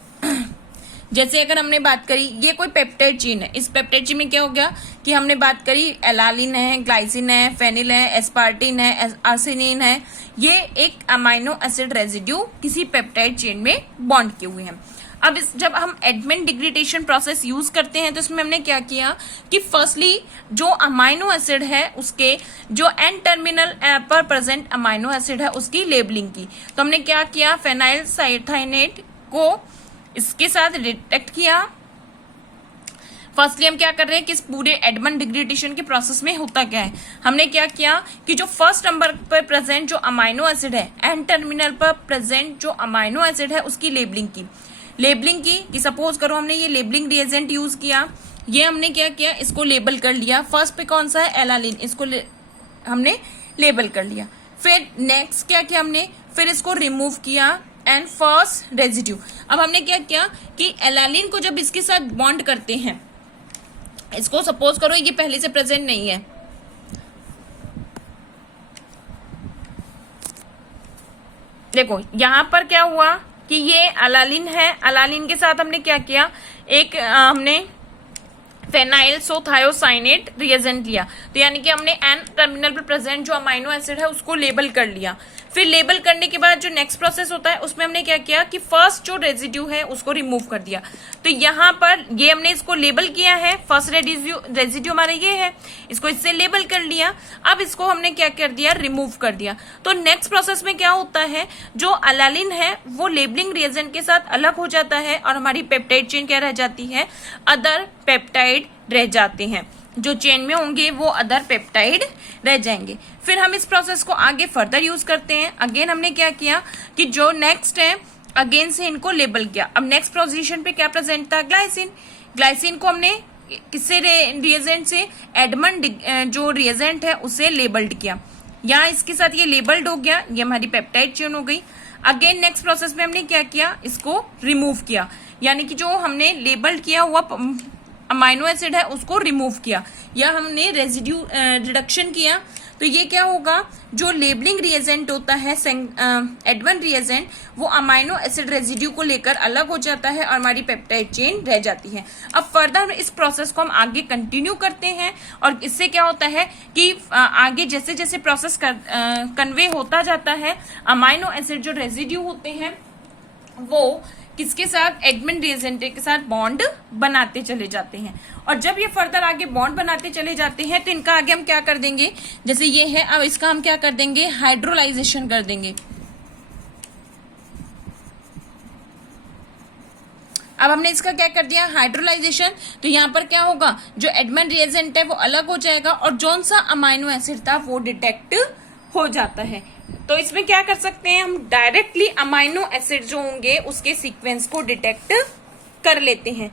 जैसे अगर हमने बात करी ये कोई पेप्टाइड चेन है, इस पेप्टाइड चेन में क्या हो गया कि हमने बात करी एलालिन है, ग्लाइसिन है, फेनिल है, एस्पार्टिन है, आर्सिनिन है, ये एक अमाइनो एसिड रेजिड्यू किसी पेप्टाइड चेन में बॉन्ड किए हुए हैं। अब जब हम एडमंड डिग्रेडेशन प्रोसेस यूज करते हैं तो इसमें हमने क्या किया कि फर्स्टली जो अमाइनो एसिड है उसके जो एन टर्मिनल पर प्रेजेंट अमाइनो एसिड है उसकी लेबलिंग की। तो हमने क्या किया, फेनाइल साइथाइनेट को इसके साथ डिटेक्ट किया। फर्स्टली हम क्या कर रहे हैं कि इस पूरे एडमंड डिग्रेडेशन के प्रोसेस में होता क्या है, हमने क्या किया कि जो फर्स्ट नंबर पर प्रेजेंट जो अमाइनो एसिड है, एन टर्मिनल पर प्रेजेंट जो अमाइनो एसिड है उसकी लेबलिंग की कि सपोज करो हमने ये लेबलिंग रिएजेंट यूज किया, ये हमने क्या किया, इसको लेबल कर लिया। फर्स्ट पे कौन सा है, एलालिन, इसको हमने लेबल कर लिया। फिर नेक्स्ट क्या किया हमने, फिर इसको रिमूव किया एंड फर्स्ट रेजिड्यू। अब हमने क्या किया कि एलालिन को जब इसके साथ बॉन्ड करते हैं, इसको सपोज करो ये पहले से प्रेजेंट नहीं है, देखो यहां पर क्या हुआ कि ये अलालिन है, अलालिन के साथ हमने क्या किया, एक हमने फेनाइल सोथायोसाइनेट रिएजेंट लिया। तो यानी कि हमने एन टर्मिनल पर प्रेजेंट जो अमाइनो एसिड है उसको लेबल कर लिया। फिर लेबल करने के बाद जो नेक्स्ट प्रोसेस होता है उसमें हमने क्या किया कि फर्स्ट जो रेजिड्यू है उसको रिमूव कर दिया। तो यहाँ पर ये हमने इसको लेबल किया है, फर्स्ट रेजिड्यू हमारा ये है, इसको इससे लेबल कर लिया। अब इसको हमने क्या कर दिया, रिमूव कर दिया। तो नेक्स्ट प्रोसेस में क्या होता है, जो अलालिन है वो लेबलिंग रिएजेंट के साथ अलग हो जाता है और हमारी पेप्टाइड चेन क्या रह जाती है, अदर पेप्टाइड रह जाते हैं। जो चेन में होंगे वो अदर पेप्टाइड रह जाएंगे। फिर हम इस प्रोसेस को आगे फर्दर यूज करते हैं। अगेन हमने क्या किया कि जो नेक्स्ट है अगेन से इनको लेबल किया। अब नेक्स्ट पोजीशन पे क्या प्रेजेंट था, ग्लाइसिन को हमने किससे रिएजेंट से, एडमंड जो रिएजेंट है उसे लेबल्ड किया। यहाँ इसके साथ ये लेबल्ड हो गया, ये हमारी पेप्टाइड चेन हो गई। अगेन नेक्स्ट प्रोसेस में हमने क्या किया, इसको रिमूव किया, यानी कि जो हमने लेबल्ड किया हुआ अमाइनो एसिड है उसको रिमूव किया, या हमने रेजिड्यू रिडक्शन किया। तो ये क्या होगा, जो लेबलिंग रिएजेंट होता है एडमंड रिएजेंट, वो अमाइनो एसिड रेजिड्यू को लेकर अलग हो जाता है और हमारी पेप्टाइड चेन रह जाती है। अब फर्दर इस प्रोसेस को हम आगे कंटिन्यू करते हैं, और इससे क्या होता है कि आगे जैसे जैसे प्रोसेस कन्वे होता जाता है, अमाइनो एसिड जो रेजिड्यू होते हैं वो किसके साथ, एडमंड रिएजेंट के साथ बॉन्ड बनाते चले जाते हैं। और जब ये फर्दर आगे बॉन्ड बनाते चले जाते हैं तो इनका आगे हम क्या कर देंगे, जैसे ये है, अब इसका हम क्या कर देंगे, हाइड्रोलाइजेशन कर देंगे। अब हमने इसका क्या कर दिया, हाइड्रोलाइजेशन। तो यहाँ पर क्या होगा, जो एडमंड रिएजेंट है वो अलग हो जाएगा और जौन सा अमाइनो एसिड था वो डिटेक्ट हो जाता है। तो इसमें क्या कर सकते हैं, हम डायरेक्टली अमाइनो एसिड जो होंगे उसके सीक्वेंस को डिटेक्ट कर लेते हैं।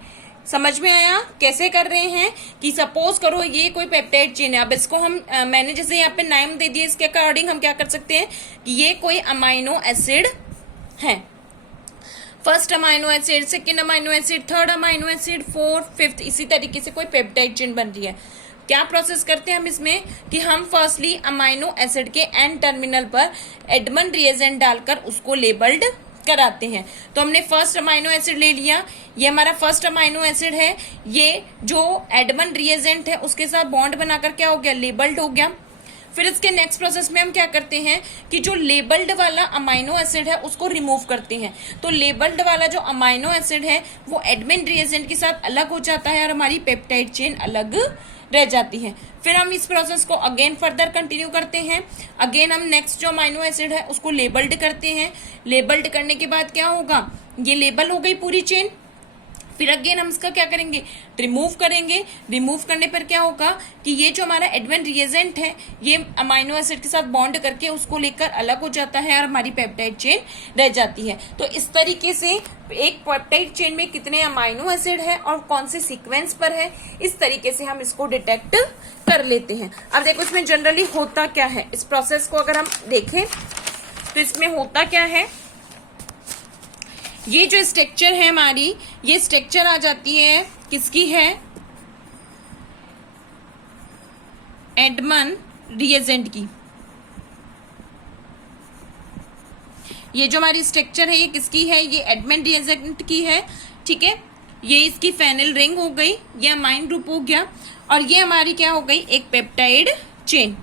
समझ में आया कैसे कर रहे हैं, कि सपोज करो ये कोई पेप्टाइड चेन है, अब इसको हम मैंने जैसे यहाँ पे नाम दे दिया, इसके अकॉर्डिंग हम क्या कर सकते हैं कि ये कोई अमाइनो एसिड है, first amino acid, second amino acid, third amino acid, fourth, fifth, इसी तरीके से कोई पेप्टाइड चेन बन रही है। क्या प्रोसेस करते हैं हम इसमें कि हम फर्स्टली अमाइनो एसिड के एंड टर्मिनल पर एडमंड रिएजेंट डालकर उसको लेबल्ड कराते हैं। तो हमने फर्स्ट अमाइनो एसिड ले लिया, ये हमारा फर्स्ट अमाइनो एसिड है, ये जो एडमंड रिएजेंट है उसके साथ बॉन्ड बनाकर क्या हो गया, लेबल्ड हो गया। फिर इसके नेक्स्ट प्रोसेस में हम क्या करते हैं कि जो लेबल्ड वाला अमाइनो एसिड है उसको रिमूव करते हैं। तो लेबल्ड वाला जो अमाइनो एसिड है वो एडमंड रिएजेंट के साथ अलग हो जाता है और हमारी पेप्टाइड चेन अलग रह जाती है। फिर हम इस प्रोसेस को अगेन फर्दर कंटिन्यू करते हैं। अगेन हम नेक्स्ट जो अमाइनो एसिड है उसको लेबल्ड करते हैं। लेबल्ड करने के बाद क्या होगा, ये लेबल हो गई पूरी चेन। फिर अगेन हम इसका क्या करेंगे, रिमूव करेंगे। रिमूव करने पर क्या होगा कि ये जो हमारा एडमंड रिएजेंट है ये अमाइनो एसिड के साथ बॉन्ड करके उसको लेकर अलग हो जाता है और हमारी पेप्टाइड चेन रह जाती है। तो इस तरीके से एक पेप्टाइड चेन में कितने अमाइनो एसिड है और कौन से सीक्वेंस पर है, इस तरीके से हम इसको डिटेक्ट कर लेते हैं। अब देखो इसमें जनरली होता क्या है, इस प्रोसेस को अगर हम देखें तो इसमें होता क्या है, ये जो स्ट्रक्चर है हमारी, ये स्ट्रक्चर आ जाती है किसकी है, एडमंड रिएजेंट की। ये जो हमारी स्ट्रक्चर है ये किसकी है, ये एडमंड रिएजेंट की है, ठीक है। ये इसकी फेनिल रिंग हो गई, ये अमाइन ग्रुप हो गया, और ये हमारी क्या हो गई, एक पेप्टाइड चेन।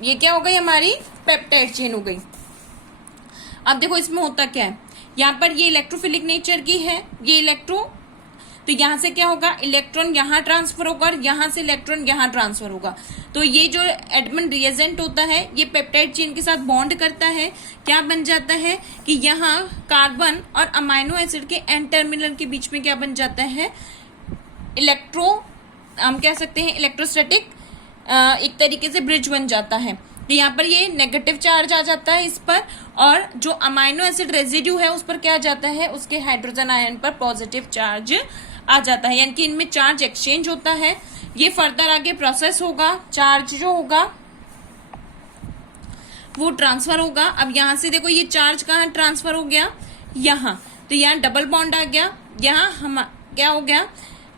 ये क्या हो गई, हमारी पेप्टाइड चेन हो गई। अब देखो इसमें होता क्या है, यहाँ पर ये इलेक्ट्रोफिलिक नेचर की है, ये इलेक्ट्रो, तो यहाँ से क्या होगा, इलेक्ट्रॉन यहाँ ट्रांसफर होगा और यहाँ से इलेक्ट्रॉन यहाँ ट्रांसफर होगा। तो ये जो एडमंड रिएजेंट होता है ये पेप्टाइड चेन के साथ बॉन्ड करता है, क्या बन जाता है कि यहाँ कार्बन और अमाइनो एसिड के एंड टर्मिनल के बीच में क्या बन जाता है, हम कह सकते हैं इलेक्ट्रोस्टैटिक एक तरीके से ब्रिज बन जाता है। तो यहाँ पर ये नेगेटिव चार्ज आ जाता है इस पर, और जो अमाइनो एसिड रेजिड्यू है उस पर क्या आ जाता है, उसके हाइड्रोजन आयन पर पॉजिटिव चार्ज आ जाता है, यानी कि इनमें चार्ज एक्सचेंज होता है। ये फर्दर आगे प्रोसेस होगा, चार्ज जो होगा वो ट्रांसफर होगा। अब यहाँ से देखो ये चार्ज कहाँ ट्रांसफर हो गया, यहाँ, तो यहाँ डबल बॉन्ड आ गया, यहाँ हम क्या हो गया,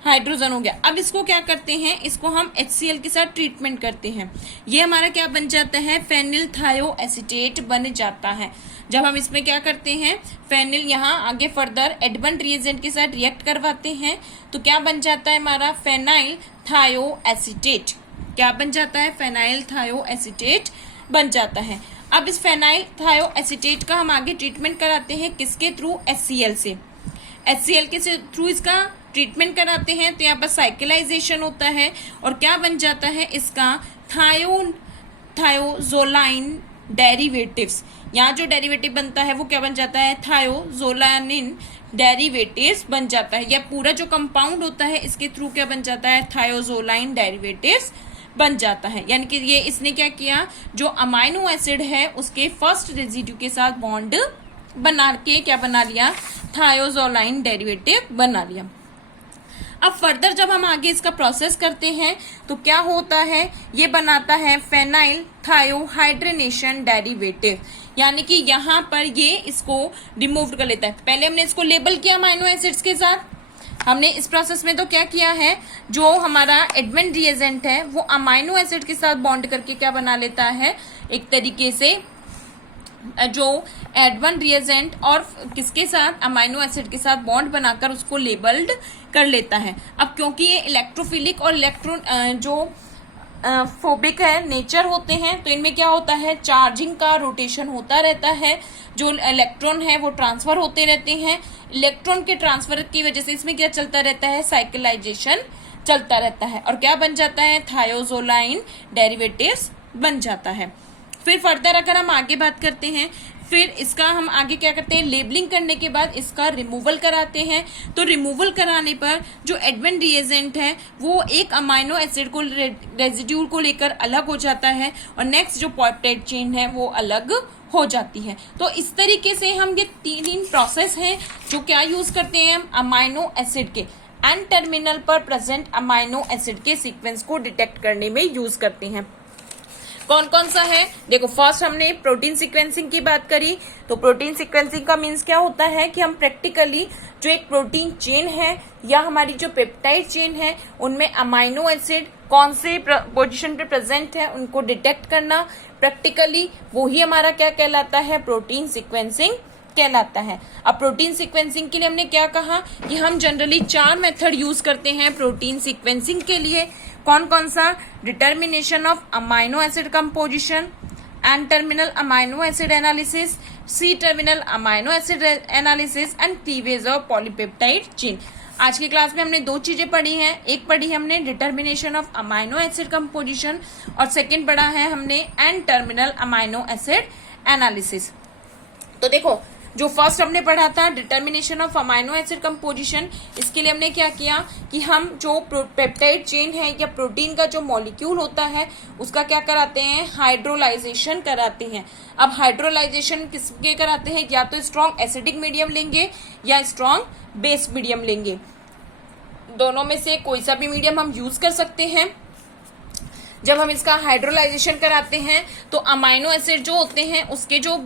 हाइड्रोजन हो गया। अब इसको क्या करते हैं, इसको हम HCl के साथ ट्रीटमेंट करते हैं, ये हमारा क्या बन जाता है, फेनिल थायोएसीटेट बन जाता है। जब हम इसमें क्या करते हैं, फेनिल यहाँ आगे फर्दर एडमंड रिएजेंट के साथ रिएक्ट करवाते हैं तो क्या बन जाता है हमारा, फेनाइल थायोएसीटेट। क्या बन जाता है, फेनाइल थायोएसीटेट बन जाता है। अब इस फेनाइल थायोएसीटेट का हम आगे ट्रीटमेंट कराते हैं किसके थ्रू, HCl से। HCl के थ्रू इसका ट्रीटमेंट कराते हैं तो यहाँ पर साइकिलाइजेशन होता है और क्या बन जाता है इसका, थायोजोलाइन डेरिवेटिव्स। यहाँ जो डेरिवेटिव बनता है वो क्या बन जाता है, थायोजोलानिन डेरिवेटिव्स बन जाता है। यह पूरा जो कंपाउंड होता है इसके थ्रू क्या बन जाता है, थायोजोलाइन डेरिवेटिव्स बन जाता है। यानी कि ये इसने क्या किया, जो अमाइनो एसिड है उसके फर्स्ट रेजिड्यू के साथ बॉन्ड बना के क्या बना लिया, थायोजोलाइन डेरिवेटिव बना लिया। अब फर्दर जब हम आगे इसका प्रोसेस करते हैं तो क्या होता है, ये बनाता है फेनाइल थायोहाइड्रेनेशन डेरिवेटिव, यानी कि यहाँ पर ये इसको रिमूव कर लेता है। पहले हमने इसको लेबल किया अमाइनो एसिड्स के साथ, हमने इस प्रोसेस में तो क्या किया है, जो हमारा एडवेंट रिएजेंट है वो अमाइनो एसिड के साथ बॉन्ड करके क्या बना लेता है, एक तरीके से जो एडवेंट रिएजेंट और किसके साथ, अमाइनो एसिड के साथ बॉन्ड बनाकर उसको लेबल्ड कर लेता है। अब क्योंकि ये इलेक्ट्रोफिलिक और इलेक्ट्रॉन जो फोबिक है नेचर होते हैं, तो इनमें क्या होता है, चार्जिंग का रोटेशन होता रहता है, जो इलेक्ट्रॉन है वो ट्रांसफर होते रहते हैं। इलेक्ट्रॉन के ट्रांसफर की वजह से इसमें क्या चलता रहता है, साइकिलाइजेशन चलता रहता है और क्या बन जाता है, थायोजोलाइन डेरिवेटिव्स बन जाता है। फिर फर्दर अगर हम आगे बात करते हैं, फिर इसका हम आगे क्या करते हैं, लेबलिंग करने के बाद इसका रिमूवल कराते हैं। तो रिमूवल कराने पर जो एडवेंट रिएजेंट है वो एक अमाइनो एसिड को रेजिड्यू को लेकर अलग हो जाता है और नेक्स्ट जो पेप्टाइड चेन है वो अलग हो जाती है। तो इस तरीके से हम ये तीन प्रोसेस हैं जो क्या यूज करते हैं, हम अमाइनो एसिड के एन टर्मिनल पर प्रेजेंट अमाइनो एसिड के सीक्वेंस को डिटेक्ट करने में यूज करते हैं। कौन कौन सा है, देखो फर्स्ट हमने प्रोटीन सीक्वेंसिंग की बात करी। तो प्रोटीन सीक्वेंसिंग का मीन्स क्या होता है कि हम प्रैक्टिकली जो एक प्रोटीन चेन है या हमारी जो पेप्टाइड चेन है उनमें अमाइनो एसिड कौन से पोजीशन पे प्रेजेंट है उनको डिटेक्ट करना, प्रैक्टिकली वो ही हमारा क्या कहलाता है, प्रोटीन सीक्वेंसिंग कहलाता है। अब प्रोटीन सीक्वेंसिंग के लिए हमने क्या कहा कि हम जनरली 4 मेथड यूज करते हैं प्रोटीन सीक्वेंसिंग के लिए। कौन कौन सा, determination of amino acid composition, N terminal amino acid analysis, C terminal amino acid analysis and cleavage of polypeptide chain. आज की क्लास में हमने 2 चीजें पढ़ी हैं, एक पढ़ी हमने determination of amino acid composition और सेकंड पढ़ा है हमने N terminal amino acid analysis. तो देखो जो फर्स्ट हमने पढ़ा था determination of amino acid composition, इसके लिए हमने क्या किया कि हम जो पेप्टाइड चेन है या प्रोटीन का जो मॉलिक्यूल होता है उसका क्या कराते हैं, हाइड्रोलाइजेशन कराते हैं। अब हाइड्रोलाइजेशन किसके कराते हैं, या तो स्ट्रॉन्ग एसिडिक मीडियम लेंगे या स्ट्रॉन्ग बेस मीडियम लेंगे, दोनों में से कोई सा भी मीडियम हम यूज कर सकते हैं। जब हम इसका हाइड्रोलाइजेशन कराते हैं तो अमाइनो एसिड जो होते हैं उसके जो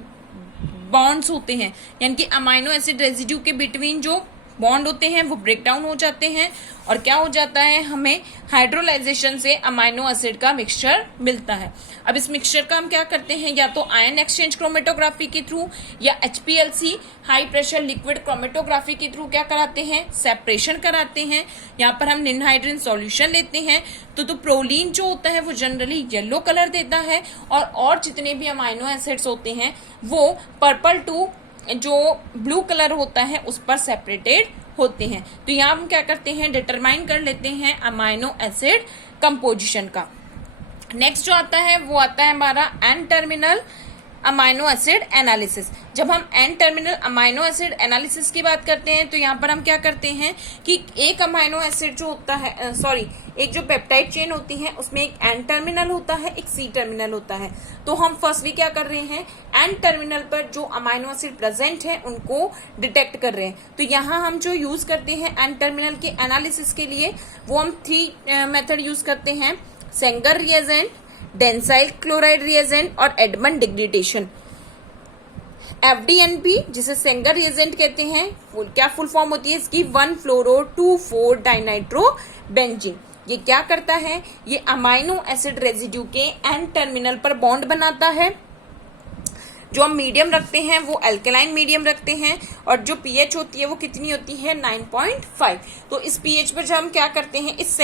बॉन्ड्स होते हैं, यानी कि अमाइनो एसिड रेजिड्यू के बिटवीन जो बॉन्ड होते हैं वो ब्रेक डाउन हो जाते हैं और क्या हो जाता है, हमें हाइड्रोलाइजेशन से अमाइनो एसिड का मिक्सचर मिलता है। अब इस मिक्सचर का हम क्या करते हैं, या तो आयन एक्सचेंज क्रोमेटोग्राफी के थ्रू या HPLC high pressure liquid chromatography के थ्रू क्या कराते हैं, सेपरेशन कराते हैं। यहाँ पर हम निनहाइड्रिन सॉल्यूशन लेते हैं तो प्रोलीन जो होता है वो जनरली येलो कलर देता है और जितने भी अमाइनो एसिड्स होते हैं वो पर्पल टू जो ब्लू कलर होता है उस पर सेपरेटेड होते हैं। तो यहाँ हम क्या करते हैं, डिटरमाइन कर लेते हैं अमाइनो एसिड कंपोजिशन का। नेक्स्ट जो आता है वो आता है हमारा N terminal amino acid analysis. जब हम N terminal amino acid analysis की बात करते हैं तो यहाँ पर हम क्या करते हैं कि एक अमाइनो एसिड जो होता है एक जो पेप्टाइड चेन होती है उसमें एक एन टर्मिनल होता है, एक सी टर्मिनल होता है। तो हम फर्स्टली क्या कर रहे हैं, एन टर्मिनल पर जो अमाइनो एसिड प्रेजेंट है उनको डिटेक्ट कर रहे हैं। तो यहाँ हम जो यूज करते हैं एन टर्मिनल के एनालिसिस के लिए वो हम 3 मेथड यूज करते हैं, सेंगर रिएजेंट, डेंसाइल क्लोराइड रिएजेंट और एडमंड डिग्रेडेशन। FDNP जिसे सेंगर रिएजेंट कहते हैं, क्या फुल फॉर्म होती है इसकी, 1-fluoro-2,4 डाइनाइट्रोबेंजीन। ये क्या करता है, ये अमाइनो एसिड रेजिड्यू के एन टर्मिनल पर बॉन्ड बनाता है। जो हम मीडियम रखते हैं वो अल्कलाइन मीडियम रखते हैं और जो pH होती है वो कितनी होती है, 9.5। तो इस pH पर जब हम क्या करते हैं, इस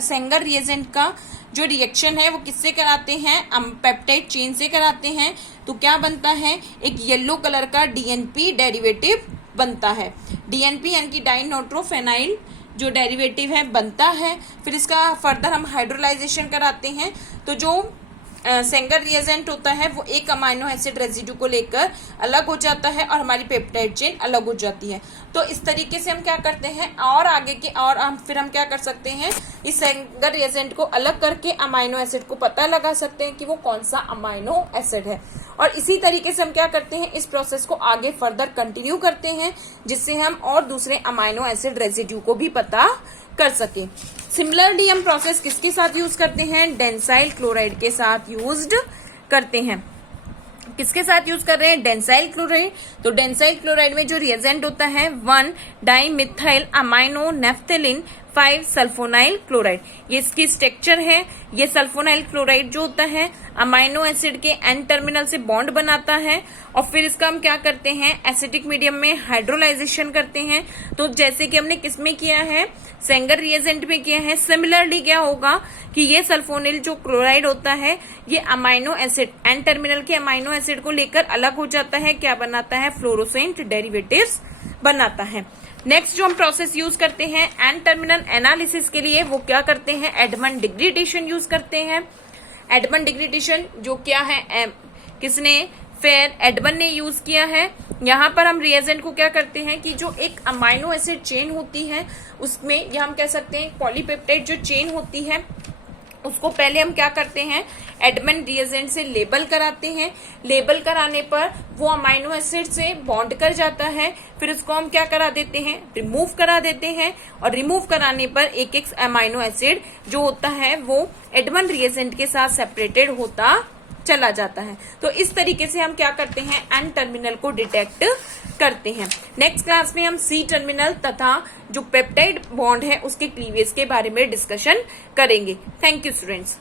सेंगर रिएजेंट का जो रिएक्शन है वो किससे कराते हैं, पेप्टाइड चेन से कराते हैं। तो क्या बनता है, एक येलो कलर का DNP डेरिवेटिव बनता है। DNP यानी कि डाइनाइट्रोफेनाइल जो डेरिवेटिव है बनता है। फिर इसका फर्दर हम हाइड्रोलाइजेशन कराते हैं तो जो सेंगर रिएजेंट होता है वो एक अमाइनो एसिड रेजिड्यू को लेकर अलग हो जाता है और हमारी पेप्टाइड चेन अलग हो जाती है। तो इस तरीके से हम क्या करते हैं और आगे के और हम फिर हम क्या कर सकते हैं, इस सेंगर रिएजेंट को अलग करके अमाइनो एसिड को पता लगा सकते हैं कि वो कौन सा अमाइनो एसिड है। और इसी तरीके से हम क्या करते हैं, इस प्रोसेस को आगे फर्दर कंटिन्यू करते हैं जिससे हम और दूसरे अमाइनो एसिड रेजिड्यू को भी पता कर सके। सिमिलरली हम प्रोसेस किसके साथ यूज करते हैं, डेंसाइल क्लोराइड के साथ यूज्ड करते हैं। किसके साथ यूज कर रहे हैं, डेंसाइल क्लोराइड। तो डेंसाइल क्लोराइड में जो रिएजेंट होता है 1 डाइमिथाइल अमाइनो नेफ्थेलिन 5 सल्फोनाइल क्लोराइड, ये इसकी स्ट्रक्चर है। ये सल्फोनाइल क्लोराइड जो होता है अमाइनो एसिड के एन टर्मिनल से बॉन्ड बनाता है और फिर इसका हम क्या करते हैं, एसिडिक मीडियम में हाइड्रोलाइजेशन करते हैं। तो जैसे कि हमने किसमें किया है, सेंगर रिएजेंट में किया है। सिमिलरली क्या होगा कि ये सल्फोनिल जो क्लोराइड होता है ये अमाइनो एसिड एन टर्मिनल के अमाइनो एसिड को लेकर अलग हो जाता है, क्या बनाता है, फ्लोरोसेंट डेरिवेटिव्स बनाता है। नेक्स्ट जो हम प्रोसेस यूज करते हैं एन टर्मिनल एनालिसिस के लिए, वो क्या करते हैं, एडमंड डिग्रेडेशन यूज करते हैं। एडमंड डिग्रेडेशन जो क्या है, किसने, फेयर एडमंड ने यूज किया है। यहाँ पर हम रिएजेंट को क्या करते हैं कि जो एक अमाइनो एसिड चेन होती है उसमें, या हम कह सकते हैं पॉलीपेप्टाइड जो चेन होती है उसको पहले हम क्या करते हैं, एडमंड रिएजेंट से लेबल कराते हैं। लेबल कराने पर वो अमाइनो एसिड से बॉन्ड कर जाता है, फिर उसको हम क्या करा देते हैं, रिमूव करा देते हैं। और रिमूव कराने पर एक एक अमाइनो एसिड जो होता है वो एडमंड रिएजेंट के साथ सेपरेटेड होता चला जाता है। तो इस तरीके से हम क्या करते हैं, एन टर्मिनल को डिटेक्ट करते हैं। नेक्स्ट क्लास में हम सी टर्मिनल तथा जो पेप्टाइड बॉन्ड है उसके क्लीवेज के बारे में डिस्कशन करेंगे। Thank you students.